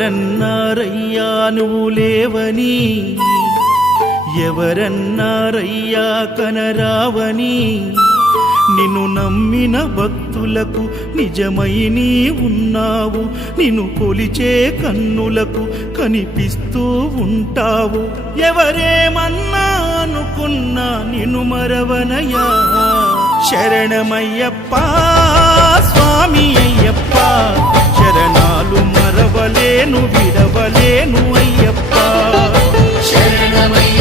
ఎవరన్నారయ్యా నువ్వు లేవని? ఎవరన్నారయ్యా కనరావని? నిన్ను నమ్మిన భక్తులకు నిజమై నీ ఉన్నావు నిన్ను కొలిచే కన్నులకు కనిపిస్తూ ఉంటావు. ఎవరేమన్నా అనుకున్నా నిన్ను మరవనయా శరణమయ్యప్ప స్వామి అయ్యప్ప శరణాలు మరవలేను విడవలేను అయ్యప్ప. శరణమయ్య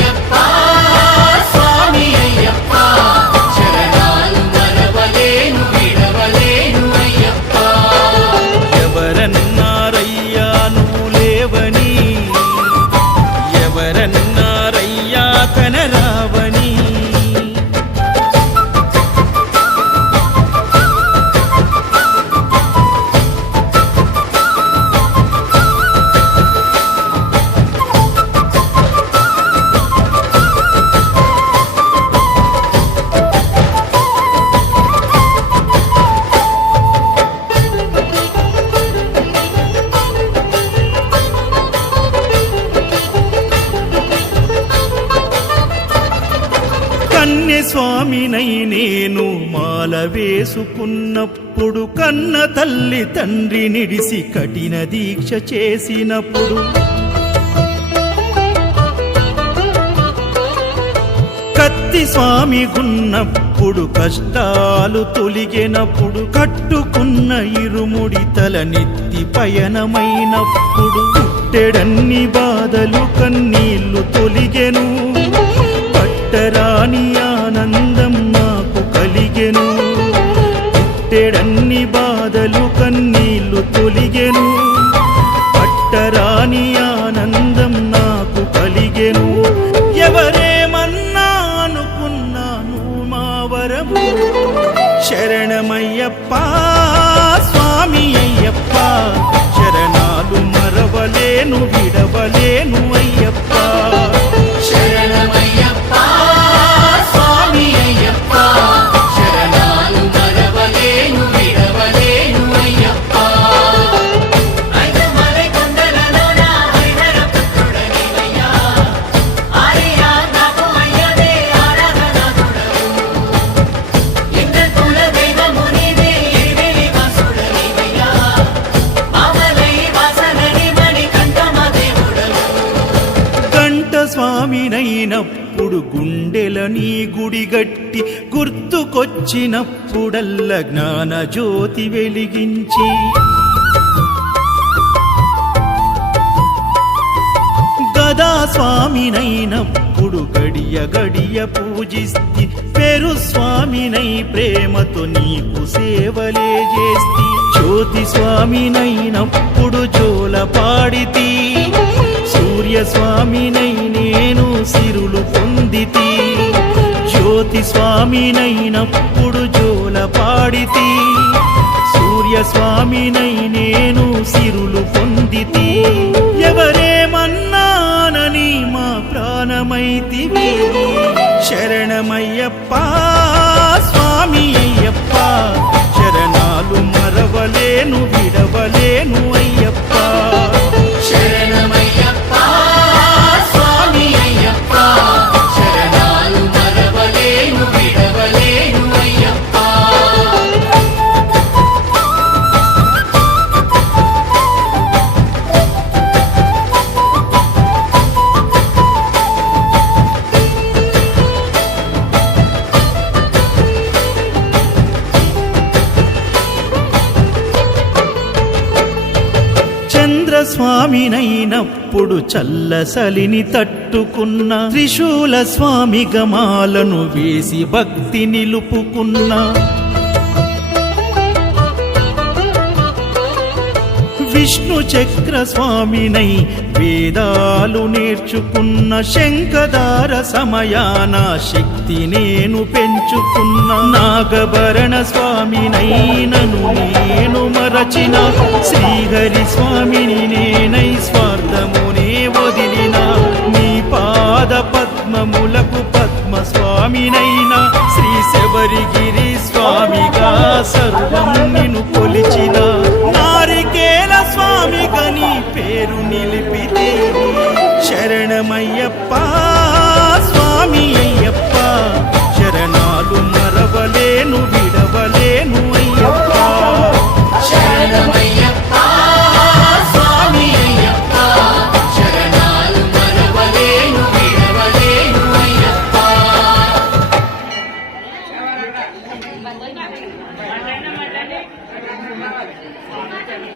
కన్య స్వామినై నేను మాల వేసుకున్నప్పుడు కన్న తల్లి తండ్రి నిడిసి కఠిన దీక్ష చేసినప్పుడు. కత్తి స్వామి గున్నప్పుడు కష్టాలు తొలిగినప్పుడు కట్టుకున్న ఇరుముడి తల నెత్తి పయనమైనప్పుడు పుట్టెడన్ని బాధలు కన్నీళ్ళు తొలిగెను. పట్టరాని బాధలు కన్నీళ్ళు తొలిగెను. పట్టరాని ఆనందం నాకు కలిగెను. ఎవరేమన్నా అనుకున్నాను మా వరము? శరణమయ్యప్ప స్వామి అయ్యప్ప శరణాలు మరవలేను స్వామినైనప్పుడు గుండెల నీ గుడి గట్టి గుర్తుకొచ్చినప్పుడల్ల జ్ఞాన జ్యోతి వెలిగించి. గదా స్వామినైనప్పుడు గడియ గడియ పూజిస్తి పేరు స్వామినై ప్రేమతో నీకు సేవలే చేస్తి. జ్యోతి స్వామినైనప్పుడు జోల పాడితి. స్వామినై నేను సిరులు పొందితి. జ్యోతి స్వామినైనప్పుడు జోల పాడితి. సూర్య స్వామినై నేను సిరులు పొందితి. ఎవరేమన్నానని మా ప్రాణమైతివి. శరణమయ్యప్ప స్వామి అయ్యప్ప శరణాలు మరవలేను విడవలేను స్వామినైనప్పుడు చల్లసలిని తట్టుకున్న. త్రిశూల స్వామి గమాలను వేసి భక్తి నిలుపుకున్న. విష్ణు చక్ర స్వామినై వేదాలు నేర్చుకున్న శంఖదార సమయాన శక్తి నేను పెంచుకున్న నాగభరణ స్వామినైనను నేను మరచిన శ్రీహరి స్వామిని నేను